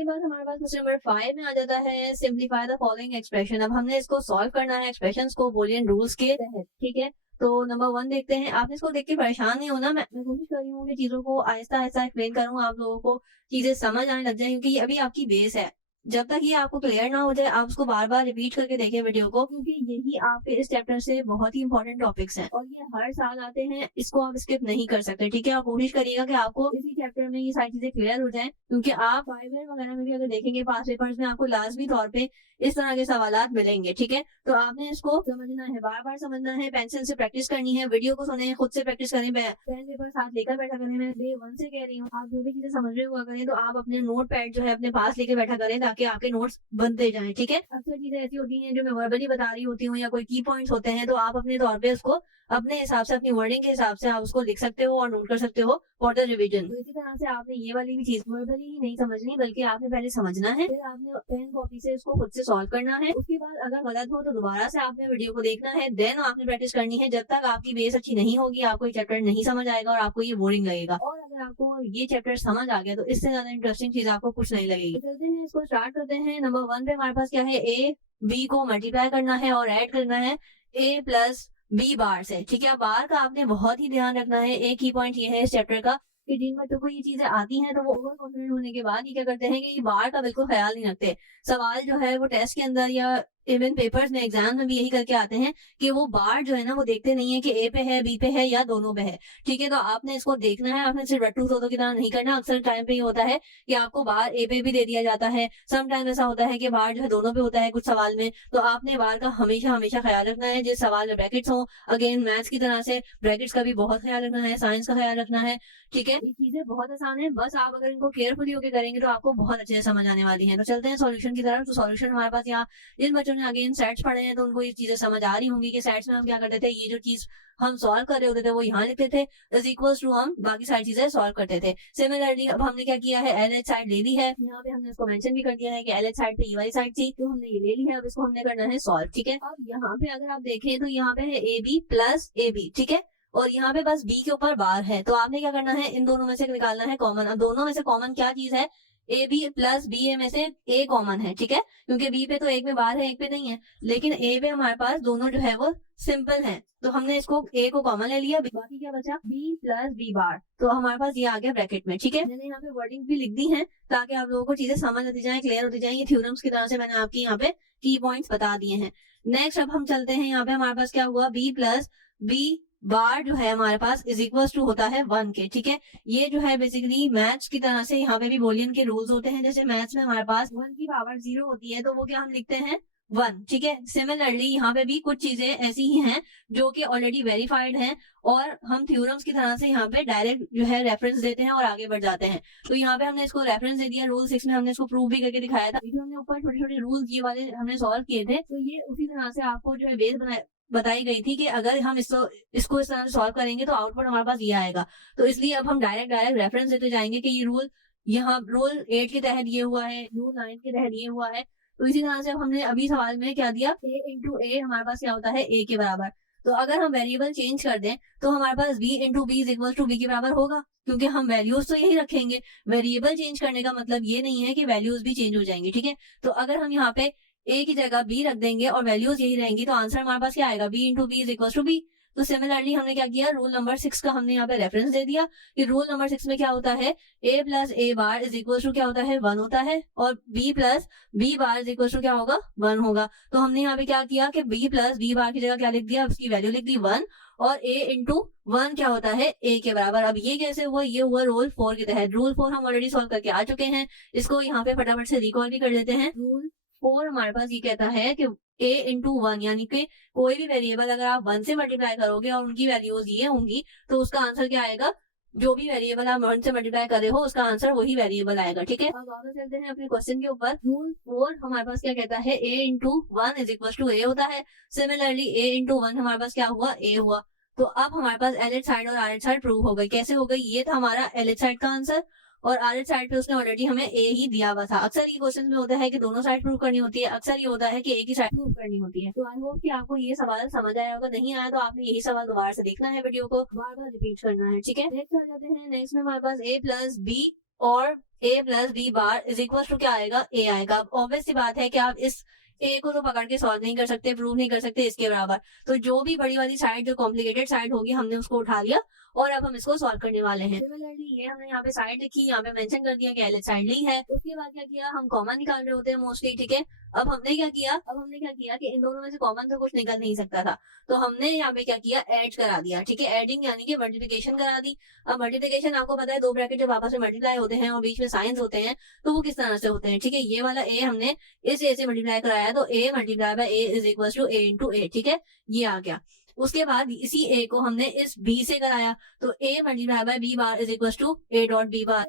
उसके बाद हमारे पास क्वेश्चन नंबर 5 में आ जाता है सिंप्लीफाई द फॉलोइंग एक्सप्रेशन। अब हमने इसको सॉल्व करना है एक्सप्रेशंस को बूलियन रूल्स के तहत, ठीक है। तो नंबर 1 देखते हैं। आपने इसको देख के परेशान नहीं होना, मैं कोशिश कर रही हूँ कि चीजों को आहिस्ता आहिस्ता एक्सप्लेन करूँ, आप लोगों को चीजें समझ आने लग जाए, क्योंकि ये अभी आपकी बेस है। जब तक ये आपको क्लियर ना हो जाए, आप उसको बार बार रिपीट करके देखें वीडियो को, क्योंकि यही आपके इस चैप्टर से बहुत ही इंपॉर्टेंट टॉपिक्स हैं और ये हर साल आते हैं, इसको आप स्किप नहीं कर सकते, ठीक है। आप कोशिश करिएगा कि आपको इसी चैप्टर में ये सारी चीजें क्लियर हो जाएं, क्योंकि आप फाइवर वगैरह में भी अगर देखेंगे पास पेपर्स में आपको लाजमी तौर पे इस तरह के सवालात मिलेंगे, ठीक है। तो आपने इसको समझना है, बार बार समझना है, पेंसिल से प्रैक्टिस करनी है, वीडियो को सुने, खुद से प्रैक्टिस करें, पेन पेपर साथ लेकर बैठा करें। मैं डे 1 से कह रही हूँ, आप जो भी चीजें समझ रहे हुआ करें तो आप अपने नोट पैड जो है अपने पास लेके बैठा करें, ताकि आपके नोट्स बनते जाएं, ठीक है। अक्सर चीजें ऐसी होती हैं जो मैं वर्बली बता रही होती हूँ या कोई की पॉइंट्स होते हैं, तो आप अपने तौर पे उसको अपने हिसाब से, अपनी वर्डिंग के हिसाब से आप उसको लिख सकते हो और नोट कर सकते हो फॉर द रिवीजन। तो इसी तरह से आपने ये वाली भी चीज वर्बली ही नहीं समझनी, बल्कि आपने पहले समझना है, फिर आपने पेन कॉपी से इसको खुद से सॉल्व करना है। उसके बाद अगर गलत हो तो दोबारा से आपने वीडियो को देखना है, देन आपने प्रैक्टिस करनी है। जब तक आपकी बेस अच्छी नहीं होगी, आपको ये चैप्टर नहीं समझ आएगा और आपको ये बोरिंग लगेगा। और अगर आपको ये चैप्टर समझ आ गया तो इससे ज्यादा इंटरेस्टिंग चीज आपको कुछ नहीं लगेगी। तो चलते हैं, इसको स्टार्ट करते हैं। नंबर 1 पे हमारे पास क्या है, ए बी को मल्टीप्लाई करना है और ऐड करना है ए प्लस बी बार से, ठीक है। बार का आपने बहुत ही ध्यान रखना है। एक ही पॉइंट ये है इस चैप्टर का कि जिन बच्चों को ये चीजें आती हैं तो वो ओवर कॉन्फिडेंट होने के बाद ये क्या करते हैं कि ये बार का बिल्कुल ख्याल नहीं रखते। सवाल जो है वो टेस्ट के अंदर या इवन पेपर्स में, एग्जाम में भी यही करके आते हैं कि वो बार जो है ना वो देखते नहीं है कि ए पे है, बी पे है या दोनों पे है, ठीक है। तो आपने इसको देखना है, आपने सिर्फ रट्टू सोतों की तरह नहीं करना। अक्सर टाइम पे ये होता है कि आपको बार ए पे भी दे दिया जाता है, सम टाइम ऐसा होता है कि बार जो है दोनों पे होता है कुछ सवाल में। तो आपने बार का हमेशा हमेशा ख्याल रखना है। जिस सवाल में ब्रैकेट्स हो, अगेन मैथ्स की तरह से ब्रैकेट्स का भी बहुत ख्याल रखना है, साइंस का ख्याल रखना है, ठीक है। ये चीजें बहुत आसान है, बस आप अगर इनको केयरफुली होकर करेंगे तो आपको बहुत अच्छे से समझ आने वाली है। तो चलते हैं सॉल्यूशन की तरफ। तो सॉल्यूशन हमारे पास यहाँ, जिन बच्चों ने अगेन सेट्स पढ़े हैं तो उनको ये चीजें समझ आ रही होंगी कि सेट्स में हम क्या करते थे, ये जो चीज हम सॉल्व कर रहे होते थे वो यहाँ लिखते थे, इज इक्वल्स टू हम बाकी सारी चीजें सॉल्व करते थे। सिमिलरली अब हमने क्या किया है, एल एच साइड ले ली है। यहाँ पे हमने इसको मेंशन भी कर दिया है कि एल एच साइड पे ये वाली साइड थी, तो हमने ये ले ली है। अब इसको हमने करना है सॉल्व, ठीक है। अब यहाँ पे अगर आप देखें तो यहाँ पे है A B plus A B, ठीक है। और यहाँ पे बस बी के ऊपर बार है, तो आपने क्या करना है, इन दोनों में से निकालना है कॉमन। अब दोनों में से कॉमन क्या चीज है, ए बी प्लस बी ए में से ए कॉमन है, ठीक है। क्योंकि बी पे तो एक में बार है, एक पे नहीं है, लेकिन ए पे हमारे पास दोनों जो है वो सिंपल है, तो हमने इसको ए को कॉमन ले लिया। बाकी क्या बचा, बी प्लस बी बार, तो हमारे पास ये आ गया ब्रैकेट में, ठीक है। मैंने यहाँ पे वर्डिंग भी लिख दी है ताकि आप लोगों को चीजें समझ आती जाए, क्लियर होती जाए। ये थ्योरम्स की तरह से मैंने आपकी यहाँ पे की पॉइंट्स बता दिए हैं। नेक्स्ट अब हम चलते हैं, यहाँ पे हमारे पास क्या हुआ, बी प्लस बी बार जो है हमारे पास इज इक्वल टू होता है 1 के, ठीक है। ये जो है बेसिकली मैथ्स की तरह से यहाँ पे भी बूलियन के रूल्स होते हैं। जैसे मैथ्स में हमारे पास 1 की पावर 0 होती है तो वो क्या हम लिखते हैं 1, ठीक है। सिमिलरली यहाँ पे भी कुछ चीजें ऐसी ही हैं जो कि ऑलरेडी वेरीफाइड हैं और हम थ्योरम्स की तरह से यहाँ पे डायरेक्ट जो है रेफरेंस देते हैं और आगे बढ़ जाते हैं। तो यहाँ पे हमने इसको रेफरेंस दे दिया, रूल 6 में हमने इसको प्रूव भी करके दिखाया था। जो हमने ऊपर छोटे छोटे रूल्स ये वाले हमने सॉल्व किए थे, तो ये उसी तरह से आपको जो है बेस बताई गई थी कि अगर हम इसको इस तरह से सॉल्व करेंगे तो आउटपुट हमारे पास ये आएगा। तो इसलिए अब हम डायरेक्ट रेफरेंस देते जाएंगे कि ये रूल यहाँ रूल 8 के तहत ये हुआ है, रूल 9 के तहत ये हुआ है। तो इसी तरह से हमने अभी सवाल में क्या दिया, a इंटू ए हमारे पास क्या होता है a के बराबर। तो अगर हम वेरिएबल चेंज कर दें तो हमारे पास b into B is equal to B के बराबर होगा, क्योंकि हम वैल्यूज तो यही रखेंगे। वेरिएबल चेंज करने का मतलब ये नहीं है कि वैल्यूज भी चेंज हो जाएंगी, ठीक है। तो अगर हम यहाँ पे a की जगह b रख देंगे और वैल्यूज यही रहेंगी तो आंसर हमारे पास क्या आएगा, b into B is equal to B. तो सिमिलरली हमने क्या किया, रूल नंबर 6 का हमने यहाँ पे रेफरेंस दे दिया कि रूल नंबर 6 में क्या होता है, a plus A bar is equal to क्या होता है 1 होता है, और b plus B bar is equal to क्या होगा 1 होगा। तो हमने यहाँ पे क्या किया कि b प्लस बी बार की जगह क्या लिख दिया, उसकी वैल्यू लिख दी 1, और a इंटू 1 क्या होता है a के बराबर। अब ये कैसे हुआ, ये हुआ रूल 4 के तहत। रूल 4 हम ऑलरेडी सॉल्व करके आ चुके हैं, इसको यहाँ पे फटाफट से रिकॉल भी कर लेते हैं। रूल 4 हमारे पास ये कहता है कि a इंटू 1, यानी कि कोई भी वेरिएबल अगर आप 1 से मल्टीप्लाई करोगे और उनकी वैल्यूज ये होंगी तो उसका आंसर क्या आएगा, जो भी वेरिएबल आप 1 से मल्टीप्लाई कर रहे हो उसका आंसर वही वेरिएबल आएगा, ठीक है। अब वापस चलते हैं अपने क्वेश्चन के ऊपर। रूल 4 हमारे पास क्या कहता है, a into 1 is equal to a होता है। सिमिलरली a इंटू 1 हमारे पास क्या हुआ, a हुआ। तो अब हमारे पास एल एच साइड और आर एच साइड प्रूव हो गई। कैसे हो गई, ये था हमारा एल एच साइड का आंसर और आर एच साइड पे उसने ऑलरेडी हमें ए ही दिया हुआ था। अक्सर ये क्वेश्चन में होता है कि दोनों साइड प्रूव करनी होती है, अक्सर ये होता है कि एक ही साइड प्रूव करनी होती है। तो आई होप कि आपको ये सवाल समझ आया होगा, नहीं आया तो आपने यही सवाल दोबारा से देखना है, वीडियो को बार बार रिपीट करना है, ठीक है। नेक्स्ट आ जाते हैं। नेक्स्ट में हमारे पास a प्लस बी और A plus B bar is equal to क्या आएगा, ए आएगा। अब ऑब्वियस सी बात है कि आप इस ए को तो पकड़ के सॉल्व नहीं कर सकते, प्रूव नहीं कर सकते इसके बराबर। तो जो भी बड़ी वाली साइड, जो कॉम्प्लिकेटेड साइड होगी, हमने उसको उठा लिया और अब हम इसको सॉल्व करने वाले हैं। सिमिलरली ये हमने यहाँ पे साइड लिखी, यहाँ पे मेंशन कर दिया कि एल साइड ली है। उसके बाद क्या किया, हम कॉमन निकाल रहे होते हैं मोस्टली, ठीक है। अब हमने क्या किया कि इन दोनों में से कॉमन तो कुछ निकल नहीं सकता था, तो हमने यहाँ पे क्या किया, ऐड करा दिया, ठीक है। एडिंग यानी कि मल्टीप्लिकेशन करा दी। अब मल्टीप्लिकेशन आपको पता है, दो ब्रैकेट जब आपस में मल्टीप्लाई होते हैं और बीच में साइंस होते हैं तो वो किस तरह से होते हैं, ठीक है। ये वाला ए हमने इस ए से मल्टीप्लाई कराया, तो A multiply by A is equal to A into A, ठीक है, ये आ गया। उसके बाद इसी ए को हमने इस बी से कराया, तो A multiply by B bar is equal to A dot B bar.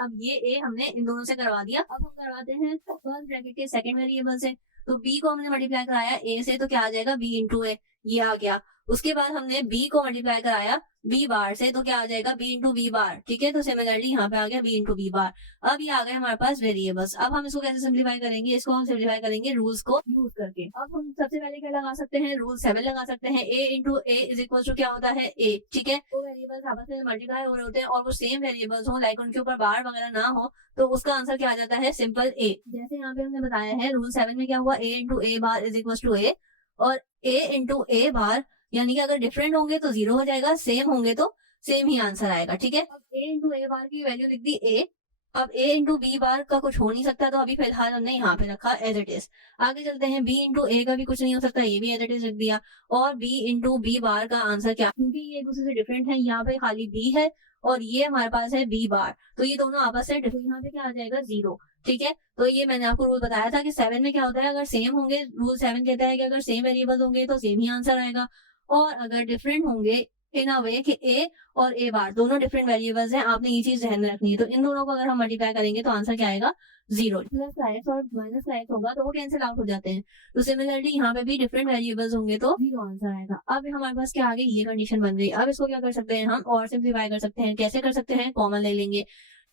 अब ये ए हमने इन दोनों से करवा दिया। अब हम करवाते हैं फर्स्ट ब्रैकेट के सेकंड वेरिएबल से, तो बी को हमने मल्टीप्लाई कराया ए से, तो क्या आ जाएगा, बी इंटू ए, ये आ गया। उसके बाद हमने बी को मल्टीप्लाई कराया बी बार से, तो क्या आ जाएगा, बी इंटू बी बार, ठीक है। तो सिमिलरली यहाँ पे आ गया बी इंटू बी बार। अब ये आ गए हमारे पास वेरिएबल्स। अब हम इसको कैसे सिंप्लीफाई करेंगे, इसको हम सिंप्लीफाई करेंगे रूल्स को यूज करके। अब हम सबसे पहले क्या लगा सकते हैं, रूल 7 लगा सकते हैं। A into A is equal to क्या होता है, ए, ठीक है। वो वेरिएबल्स आपस में मल्टीप्लाई हो रहे होते हैं और वो सेम वेरिएबल्स हो, लाइक उनके ऊपर बार वगैरह ना हो, तो उसका आंसर क्या आ जाता है, सिंपल ए। जैसे यहाँ पे हमने बताया है रूल 7 में क्या हुआ, A into A bar is equal to A, और ए इंटू ए बार यानी कि अगर डिफरेंट होंगे तो 0 हो जाएगा, सेम होंगे तो सेम ही आंसर आएगा, ठीक है। अब ए इंटू ए बार की वैल्यू लिख दी ए। अब ए इंटू बी बार का कुछ हो नहीं सकता, तो अभी फिलहाल हमने यहाँ पे रखा एज इट इज। आगे चलते हैं, बी इंटू ए का भी कुछ नहीं हो सकता, ये भी एज इट इज लिख दिया। और बी इंटू बी बार का आंसर क्या, क्योंकि ये एक दूसरे से डिफरेंट है, यहाँ पे खाली बी है और ये हमारे पास है बी बार, तो ये दोनों आपस से डिफरेंट, यहाँ पे क्या आ जाएगा, 0, ठीक है। तो ये मैंने आपको रूल बताया था कि 7 में क्या होता है, अगर सेम होंगे, रूल 7 कहता है कि अगर सेम वेरिएबल होंगे तो सेम ही आंसर आएगा, और अगर डिफरेंट होंगे इन अ वे कि ए और ए बार दोनों डिफरेंट वेरिएबल्स हैं, आपने ये चीज ध्यान में रखनी है। तो इन दोनों को अगर हम मल्टीप्लाई करेंगे तो आंसर क्या आएगा, 0। प्लस का एक्स और माइनस का एक्स होगा तो वो कैंसिल आउट हो जाते हैं। तो सिमिलरली यहाँ पे भी डिफरेंट वेरिएबल्स होंगे तो 0 आंसर आएगा। अब हमारे पास क्या आ गई, ये कंडीशन बन गई। अब इसको क्या कर सकते हैं हम, और सिंप्लीफाई कर सकते हैं। कैसे कर सकते हैं, कॉमन ले लेंगे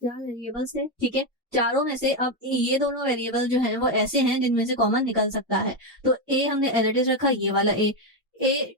4 वेरिएबल्स थे, ठीक है। चारों में से अब ये दोनों वेरिएबल जो हैं वो ऐसे हैं जिनमें से कॉमन निकल सकता है, तो ए हमने एज इट इज रखा, ये वाला ए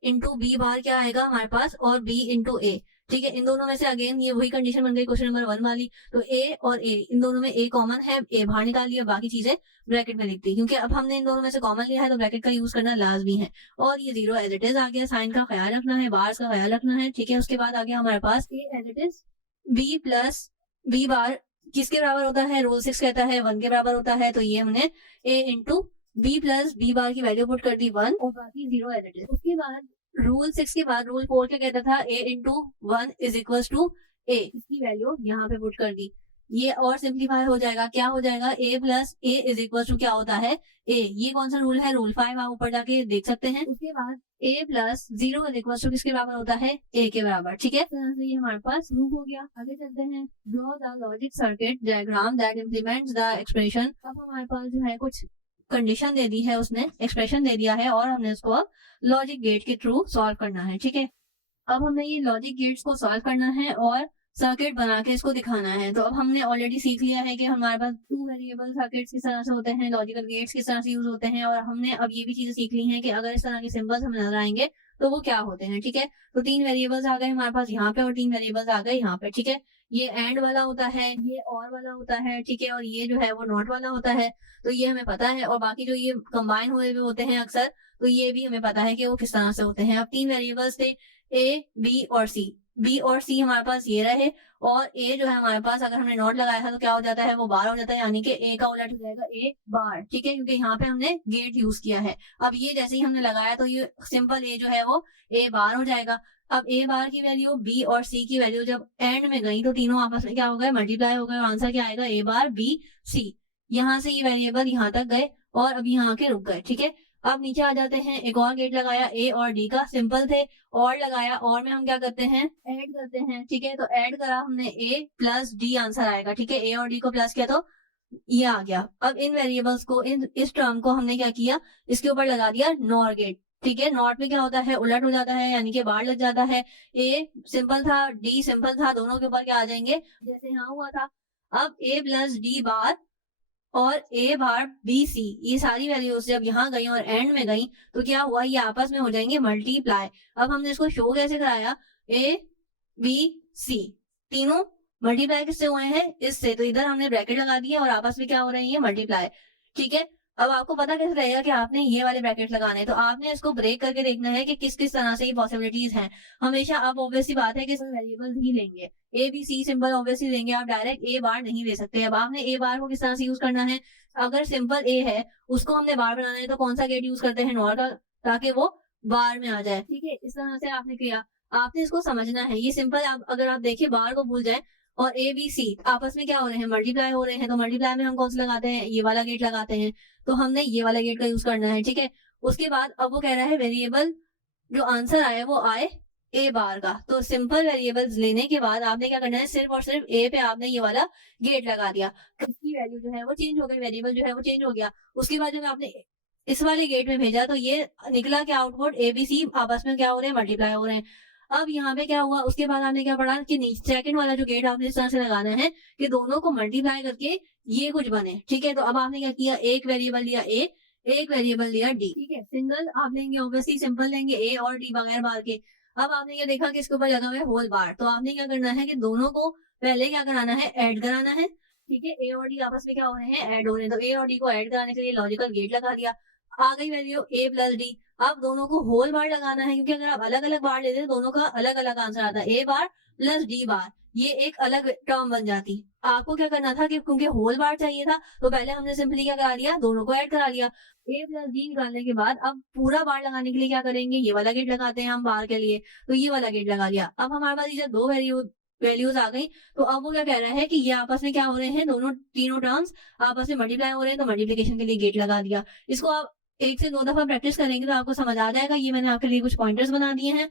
इंटू बी बार क्या आएगा हमारे पास, और बी इंटू ए, ठीक है। इन दोनों में से अगेन ये वही कंडीशन बन गई क्वेश्चन नंबर 1 वाली। तो ए और ए, इन दोनों में ए कॉमन है, ए बाहर निकाल लिया, बाकी चीजें ब्रैकेट में लिख दी, क्योंकि अब हमने इन दोनों में से कॉमन लिया है तो ब्रैकेट का यूज करना लाजमी है। और ये 0 एज इट इज आ गया, साइन का ख्याल रखना है, बार्स का ख्याल रखना है, ठीक है। उसके बाद आ गया हमारे पास A as it is, B plus B bar किसके बराबर होता है, रूल 6 कहता है 1 के बराबर होता है, तो ये हमने A into B plus B bar की वैल्यू पुट कर दी 1 और बाकी 0 एज इट इज। उसके बाद रूल 6 के बाद रूल 4 क्या कहता था, ए इंटू 1 इज इक्वल टू ए, इसकी वैल्यू यहाँ पे पुट कर दी। ये और सिंप्लीफाई हो जाएगा, क्या हो जाएगा, a plus a is equal to क्या होता है, ए। ये कौन सा रूल है, रूल 5, आप ऊपर जाके देख सकते हैं। उसके बाद ए प्लस 0 इज इक्वल टू किसके बराबर होता है, ए के बराबर, ठीक है। इस तरह से ये हमारे पास प्रूफ हो गया। आगे चलते हैं, draw the logic circuit diagram that implements the expression. अब हमारे पास जो है कुछ कंडीशन दे दी है, उसने एक्सप्रेशन दे दिया है और हमने इसको लॉजिक गेट के थ्रू सॉल्व करना है, ठीक है। अब हमने ये लॉजिक गेट्स को सॉल्व करना है और सर्किट बना के इसको दिखाना है। तो अब हमने ऑलरेडी सीख लिया है कि हमारे पास 2 वेरिएबल सर्किट्स किस तरह से होते हैं, लॉजिकल गेट्स किस तरह से यूज होते हैं, और हमने अब ये भी चीजें सीख ली हैं कि अगर इस तरह के सिंबल्स हमें नजर आएंगे तो वो क्या होते हैं, ठीक है। तो 3 वेरिएबल्स आ गए हमारे पास यहाँ पे और 3 वेरिएबल्स आ गए यहाँ पे, ठीक है। ये एंड वाला होता है, ये और वाला होता है, ठीक है, और ये जो है वो नॉट वाला होता है, तो ये हमें पता है। और बाकी जो ये कंबाइन हुए हुए होते हैं अक्सर, तो ये भी हमें पता है कि वो किस तरह से होते हैं। अब 3 वेरिएबल्स थे, ए बी और सी। बी और सी हमारे पास ये रहे, और ए जो है हमारे पास अगर हमने नॉट लगाया था तो क्या हो जाता है, वो बार हो जाता है, यानी कि ए का उलट हो जाएगा ए बार, ठीक है, क्योंकि यहाँ पे हमने गेट यूज किया है। अब ये जैसे ही हमने लगाया तो ये सिंपल ए जो है वो ए बार हो जाएगा। अब ए बार की वैल्यू, बी और सी की वैल्यू जब एंड में गई तो तीनों आपस में क्या हो गए, मल्टीप्लाई हो गए, और आंसर क्या आएगा, ए बार बी सी। यहाँ से ये वेरिएबल यहाँ तक गए और अब यहाँ के रुक गए, ठीक है। अब नीचे आ जाते हैं, एक और गेट लगाया ए और डी का, सिंपल थे, और लगाया, और में हम क्या करते हैं, ऐड करते हैं, ठीक है। तो ऐड करा हमने, ए प्लस डी आंसर आएगा, ठीक है। ए और डी को प्लस किया तो ये आ गया। अब इन वेरिएबल्स को, इस टर्म को हमने क्या किया, इसके ऊपर लगा दिया नॉर गेट, ठीक है। नॉट में क्या होता है, उलट हो जाता है, यानी कि बार लग जाता है। ए सिंपल था, डी सिंपल था, दोनों के ऊपर क्या आ जाएंगे, जैसे यहाँ हुआ था। अब ए प्लस डी बार और ए बार बी सी, ये सारी वैल्यूज जब यहाँ गई और एंड में गई तो क्या हुआ, ये आपस में हो जाएंगे मल्टीप्लाई। अब हमने इसको शो कैसे कराया, ए बी सी तीनों मल्टीप्लाई किससे हुए हैं, इससे। तो इधर हमने ब्रैकेट लगा दिया और आपस में क्या हो रहे हैं, ये मल्टीप्लाई। ठीक है, अब आपको पता कैसे रहेगा कि आपने ये वाले ब्रैकेट लगाने हैं, तो आपने इसको ब्रेक करके देखना है कि किस किस तरह से ये पॉसिबिलिटीज हैं। हमेशा आप ऑब्वियस सी बात है कि वेरिएबल्स ही लेंगे, A B C simple obviously लेंगे, आप डायरेक्ट ए बार नहीं ले सकते। अब आपने ए बार को किस तरह से यूज करना है, अगर सिंपल ए है उसको हमने बार बनाना है तो कौन सा गेट यूज करते हैं, नॉट का, ताकि वो बार में आ जाए। ठीक है, इस तरह से आपने किया, आपने इसको समझना है। ये सिंपल, आप अगर आप देखिए बार को भूल जाए और ए बी सी आपस में क्या हो रहे हैं, मल्टीप्लाई हो रहे हैं, तो मल्टीप्लाई में हम कौन सा लगाते हैं, ये वाला गेट लगाते हैं। तो हमने ये वाला गेट का यूज करना है। ठीक है, उसके बाद अब वो कह रहा है वेरिएबल जो आंसर आए वो आए ए बार का। तो सिंपल वेरिएबल्स लेने के बाद आपने क्या करना है, सिर्फ और सिर्फ ए पे आपने ये वाला गेट लगा दिया, इसकी वैल्यू जो है वो चेंज हो गई, वेरिएबल जो है वो चेंज हो गया। उसके बाद जब आपने इस वाले गेट में भेजा तो ये निकला कि आउटपुट ए बी सी आपस में क्या हो रहे हैं, मल्टीप्लाई हो रहे हैं। अब यहाँ पे क्या हुआ, उसके बाद आपने क्या पढ़ा कि सेकंड वाला जो गेट आपने इस तरह से लगाना है कि दोनों को मल्टीप्लाई करके ये कुछ बने। ठीक है, तो अब आपने क्या किया, एक वेरिएबल लिया ए, एक वेरिएबल लिया डी। ठीक है, सिंगल आप लेंगे, ऑब्वियसली सिंपल लेंगे, ए और डी बगैर बार के। अब आपने क्या देखा कि इसके ऊपर लगा हुआ है होल बार, तो आपने क्या करना है कि दोनों को पहले क्या कराना है, ऐड कराना है। ठीक है, ए और डी आपस में क्या हो रहे हैं, ऐड हो रहे हैं, तो ए और डी को ऐड कराने के लिए लॉजिकल गेट लगा दिया, आ गई वैल्यू ए प्लस डी। अब दोनों को होल बार लगाना है, क्योंकि अगर आप अलग अलग बार लेते हैं दोनों का अलग अलग आंसर आता है, ए बार प्लस डी बार, ये एक अलग टर्म बन जाती। आपको क्या करना था कि क्योंकि होल बार चाहिए था तो पहले हमने सिंपली क्या करा लिया, दोनों को ऐड करा लिया। ए प्लस डी निकालने के बाद अब पूरा बार लगाने के लिए क्या करेंगे, ये वाला गेट लगाते हैं हम बार के लिए, तो ये वाला गेट लगा लिया। अब हमारे पास ये दो वैल्यूज आ गई, तो अब वो क्या कह रहा है कि ये आपस में क्या हो रहे हैं, दोनों तीनों टर्म्स आपस में मल्टीप्लाई हो रहे हैं, तो मल्टीप्लीकेशन के लिए गेट लगा दिया। इसको आप एक से दो दफा प्रैक्टिस करेंगे तो आपको समझ आ जाएगा। ये मैंने आपके लिए कुछ पॉइंटर्स बना दिए हैं।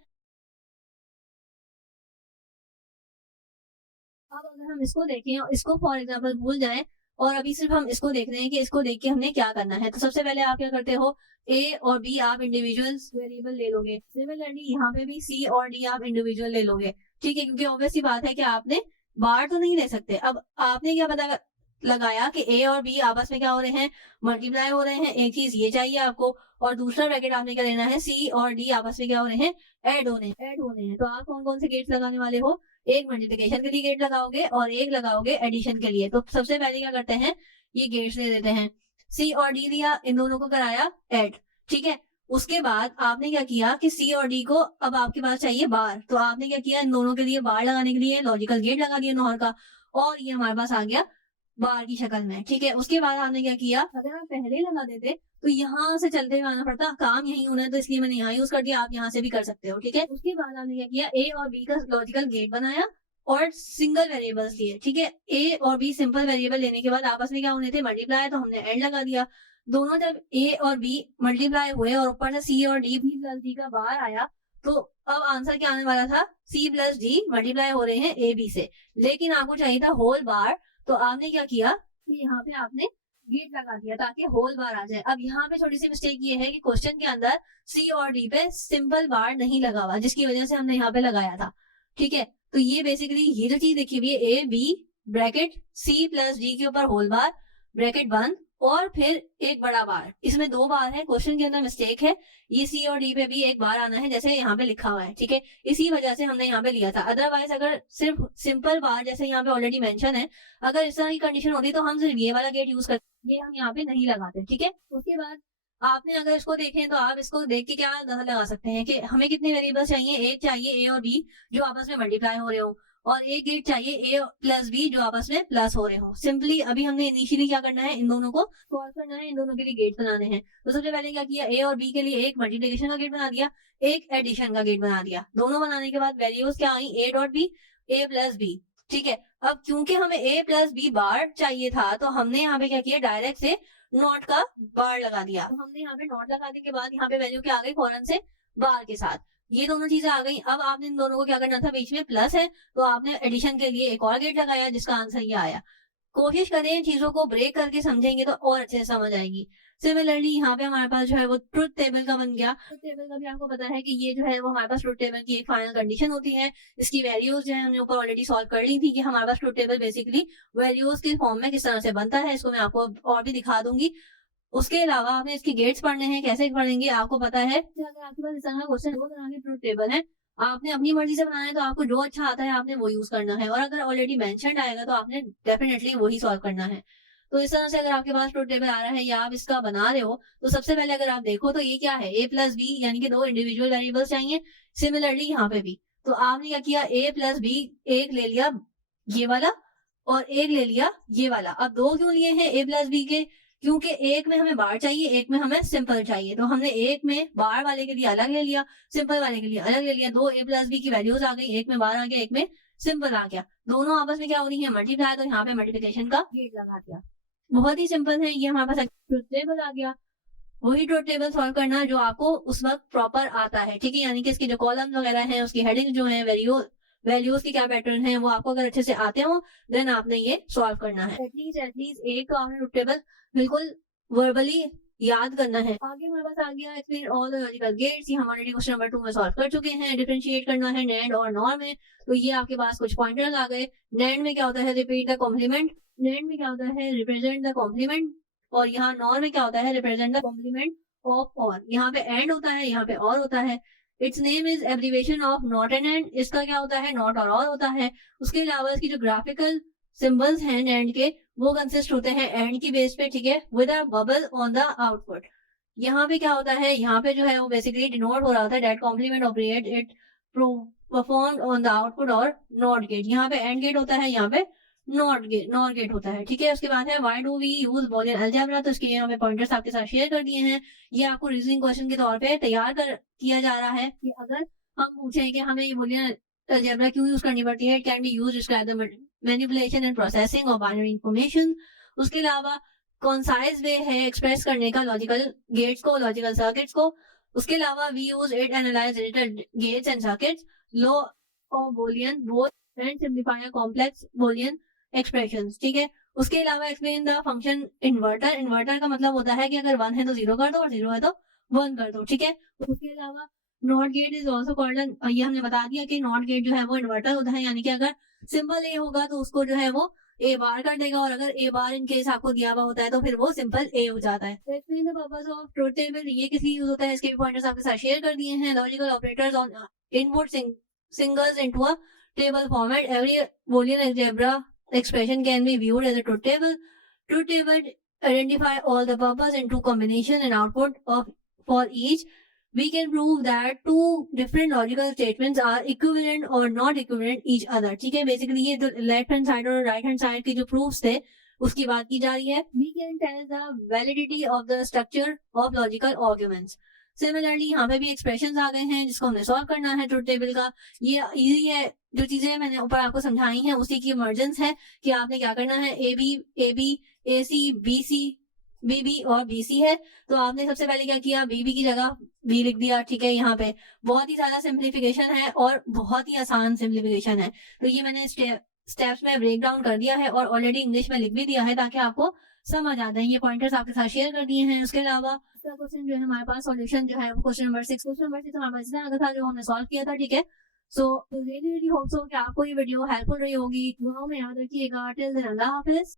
अब अगर हम इसको देखें, इसको फॉर एग्जांपल भूल जाएं और अभी सिर्फ हम इसको देख रहे हैं कि इसको देख के हमने क्या करना है, तो सबसे पहले आप क्या करते हो, ए और बी आप इंडिविजुअल वेरिएबल ले लोगे। सिमिलरली यहाँ पे भी सी और डी आप इंडिविजुअल ले लोगे। ठीक है, क्योंकि ऑब्वियसली बात है कि आपने बार तो नहीं ले सकते। अब आपने क्या पता लगाया कि ए और बी आपस में क्या हो रहे हैं, मल्टीप्लाई हो रहे हैं, एक चीज ये चाहिए आपको, और दूसरा ब्रैकेट आपने क्या लेना है, सी और डी आपस में क्या हो रहे हैं, ऐड होने हैं। तो आप कौन कौन से गेट्स लगाने वाले हो, एक मल्टीप्लिकेशन के लिए गेट लगाओगे और एक लगाओगे एडिशन के लिए। तो सबसे पहले क्या करते हैं, ये गेट्स ले लेते हैं, सी और डी लिया, इन दोनों को कराया ऐड। ठीक है, उसके बाद आपने क्या किया कि सी और डी को अब आपके पास चाहिए बार, तो आपने क्या किया, इन दोनों के लिए बार लगाने के लिए लॉजिकल गेट लगा दिया नॉर का, और ये हमारे पास आ गया बार की शक्ल में। ठीक है, उसके बाद आपने क्या किया, अगर आप पहले लगा देते तो यहाँ से चलते हुए आना पड़ता, काम यही होना है तो इसलिए मैंने यहाँ यूज कर दिया, आप यहाँ से भी कर सकते हो। ठीक है, उसके बाद आपने क्या किया, ए और बी का लॉजिकल गेट बनाया और सिंगल वेरिएबल्स लिए। ठीक है, ए और बी सिंपल वेरिएबल लेने के बाद आपस में क्या होने थे, मल्टीप्लाई, तो हमने एंड लगा दिया। दोनों जब ए और बी मल्टीप्लाई हुए और ऊपर से सी और डी भी प्लस डी का बार आया, तो अब आंसर क्या आने वाला था, सी प्लस डी मल्टीप्लाई हो रहे हैं ए बी से, लेकिन आपको चाहिए था होल बार। तो आपने क्या किया कि यहाँ पे आपने गेट लगा दिया ताकि होल बार आ जाए। अब यहाँ पे थोड़ी सी मिस्टेक ये है कि क्वेश्चन के अंदर सी और डी पे सिंपल बार नहीं लगा हुआ, जिसकी वजह से हमने यहाँ पे लगाया था। ठीक है, तो ये बेसिकली ये जो चीज देखी हुई है, A B bracket C plus D के ऊपर होल बार ब्रैकेट बंद और फिर एक बड़ा बार, इसमें दो बार है, क्वेश्चन के अंदर मिस्टेक है, ये सी और डी पे भी एक बार आना है जैसे यहाँ पे लिखा हुआ है। ठीक है, इसी वजह से हमने यहाँ पे लिया था, अदरवाइज अगर सिर्फ सिंपल बार जैसे यहाँ पे ऑलरेडी मेंशन है, अगर इस तरह की कंडीशन होती तो हम सिर्फ ये वाला गेट यूज करते, ये हम यहाँ पे नहीं लगाते। ठीक है, उसके बाद आपने अगर इसको देखें तो आप इसको देख के क्या अंदाजा लगा सकते हैं कि हमें कितने वेरिएबल्स चाहिए, एक चाहिए ए और बी जो आपस में मल्टीप्लाई हो रहे हो, और एक गेट चाहिए ए प्लस बी जो आपस में प्लस हो रहे हो। सिंपली अभी हमने इनिशियली क्या करना है, इन दोनों को सॉल्व करना है, इन दोनों के लिए गेट बनाने हैं। तो सबसे पहले क्या किया, ए और बी के लिए एक मल्टीप्लिकेशन का गेट बना दिया, एक एडिशन का गेट बना दिया। दोनों बनाने के बाद वैल्यूज क्या आई, a dot b, a plus b. ठीक है, अब क्योंकि हमें ए प्लस बी बार चाहिए था तो हमने यहाँ पे क्या किया, डायरेक्ट से नॉट का बार लगा दिया। तो हमने यहाँ पे नॉट लगाने के बाद यहाँ पे वैल्यू क्या आ गई, फौरन से बार के साथ, ये दोनों चीजें आ गई। अब आपने इन दोनों को क्या करना था, बीच में प्लस है तो आपने एडिशन के लिए एक और गेट लगाया जिसका आंसर ये आया। कोशिश करें इन चीजों को ब्रेक करके समझेंगे तो और अच्छे से समझ आएगी। सिमिलरली यहाँ पे हमारे पास जो है वो ट्रुथ टेबल का बन गया। ट्रुथ टेबल का भी आपको पता है कि ये जो है वो हमारे पास ट्रुथ टेबल की एक फाइनल कंडीशन होती है। इसकी वैल्यूज जो है हमने ऊपर ऑलरेडी सॉल्व कर ली थी कि हमारे पास ट्रुथ टेबल बेसिकली वैल्यूज के फॉर्म में किस तरह से बनता है, इसको मैं आपको और भी दिखा दूंगी। उसके अलावा आपने इसके गेट्स पढ़ने हैं, कैसे पढ़ेंगे आपको पता है। अगर आपके पास इस तरह का क्वेश्चन, दो तरह के ट्रुथ टेबल है, आपने अपनी मर्जी से बनाना है तो आपको जो अच्छा आता है आपने वो यूज करना है, और अगर ऑलरेडी मेंशन्ड आएगा तो आपने डेफिनेटली वही सॉल्व करना है। तो इस तरह से अगर आपके पास ट्रुथ टेबल आ रहा है या आप इसका बना रहे हो, तो सबसे पहले अगर आप देखो तो ये क्या है, a प्लस बी, यानी कि 2 इंडिविजुअल वेरिएबल्स चाहिए। सिमिलरली यहाँ पे भी, तो आपने क्या किया, a प्लस बी, एक ले लिया ये वाला और एक ले लिया ये वाला। अब 2 क्यों लिए हैं a प्लस बी के, क्योंकि एक में हमें बार चाहिए, एक में हमें सिंपल चाहिए, तो हमने एक में बार वाले के लिए अलग ले लिया, सिंपल वाले के लिए अलग ले लिया। 2 a प्लस बी की वैल्यूज आ गई, एक में बार आ गया, एक में सिंपल आ गया, दोनों आपस में क्या हो रही है, मल्टीप्लाई, तो यहाँ पे मल्टीप्लिकेशन का गेट लगा दिया। बहुत ही सिंपल है, ये हमारे पास ट्रुथ टेबल आ गया। वही ट्रुथ टेबल सॉल्व करना जो आपको उस वक्त प्रॉपर आता है, ठीक है, यानी कि इसके जो कॉलम वगैरह हैं, उसकी हेडिंग जो है, वैल्यूज की क्या पैटर्न है, वो आपको अगर अच्छे से आते हो देन आपने ये सॉल्व करना है। एटलीस्ट एक तो आपने ट्रुथ टेबल बिल्कुल वर्बली याद करना है। आगे हमारे पास आ गया explain all the logical gates, ये हम ऑलरेडी क्वेश्चन नंबर 2 में सॉल्व कर चुके हैं। डिफरेंशिएट करना है नैंड और नॉर में, तो ये आपके पास कुछ पॉइंटर्स आ गए। नैंड में क्या होता है, रिपीट द कॉम्प्लीमेंट, नैंड में क्या होता है, रिप्रेजेंट द कॉम्प्लीमेंट, और यहाँ नॉर में क्या होता है, रिप्रेजेंट द कॉम्प्लीमेंट ऑफ और। यहाँ पे एंड होता है, यहाँ पे और होता है। It's name is abbreviation of not and and, इसका क्या होता है, नॉट और होता है। उसके अलावा इसकी जो ग्राफिकल सिंबल्स हैं एंड के, वो कंसिस्ट होते हैं एंड की बेस पे, ठीक है, with a bubble on the output. यहाँ पे क्या होता है, यहाँ पे जो है वो बेसिकली डिनोट हो रहा होता है that complement operate it performed on the output और नॉट गेट। यहाँ पे एंड गेट होता है, यहाँ पे नॉट गेट होता है, ठीक है। उसके बाद है why do we use Boolean algebra, तो इसके यहाँ पे पॉइंटर्स आपके साथ शेयर कर दिए हैं। ये आपको रीजनिंग क्वेश्चन के तौर पे तैयार किया जा रहा है कि अगर हम पूछें कि हमें ये बूलियन अलजेब्रा क्यों यूज करनी पड़ती है, it can be use describe the manipulation and processing of binary information. उसके अलावा कॉन्साइज वे है एक्सप्रेस करने का लॉजिकल गेट्स को, लॉजिकल सर्किट्स को। उसके अलावा we use it analyse digital gates and circuits, law of Boolean both and simplify complex Boolean expressions, ठीक है। उसके अलावा explain the function inverter, inverter का मतलब होता है कि अगर 1 है तो 0 कर दो और 0 है तो 1 कर दो, ठीक है। उसके अलावा not gate is also called, ये हमने बता दिया कि नॉट गेट जो है वो इन्वर्टर होता है, यानी कि अगर सिंपल ए होगा तो उसको जो है वो ए बार कर देगा, और अगर ए बार इन केस आपको दिया हुआ होता है तो फिर वो सिंपल ए हो जाता है। Explain the purpose of truth table, ये किस लिए यूज होता है, इसके भी पॉइंटर्स आपके साथ शेयर कर दिए हैं। Logical operators on input singles into a table format, every Boolean algebra expression can be viewed as a truth table. Truth table identify all the purpose and two combination and output of for each. We can prove that two different logical statements are equivalent or not equivalent each other. ठीक है, basically ये जो left hand side और right hand side के जो proofs थे उसकी बात की जा रही है। We can tell the validity of the structure of logical arguments. Similarly यहाँ पे भी एक्सप्रेशंस आ गए हैं जिसको हमने सॉल्व करना है ट्रुथ टेबल का। ये इजी है, जो चीजें मैंने ऊपर आपको समझाई हैं उसी की इमर्जेंस है कि आपने क्या करना है, A B A C B C B B और बी सी है, तो आपने सबसे पहले क्या किया, बी की जगह बी लिख दिया, ठीक है। यहाँ पे बहुत ही ज्यादा सिंप्लीफिकेशन है और बहुत ही आसान सिंप्लीफिकेशन है, तो ये मैंने स्टेप्स में ब्रेक डाउन कर दिया है और ऑलरेडी इंग्लिश में लिख भी दिया है ताकि आपको समझ आ जाए। ये पॉइंटर्स आपके साथ शेयर कर दिए हैं। उसके अलावा इसका क्वेश्चन जो है हमारे पास सॉल्यूशन जो है वो क्वेश्चन नंबर 6 हमारे पास इतना आगे था जो हमने सॉल्व किया था, ठीक है। सो रियली होप सो कि आपको ये वीडियो हेल्पफुल रही होगी। दुआओं में याद रखिएगा। टिल देन अल्लाह हाफिज।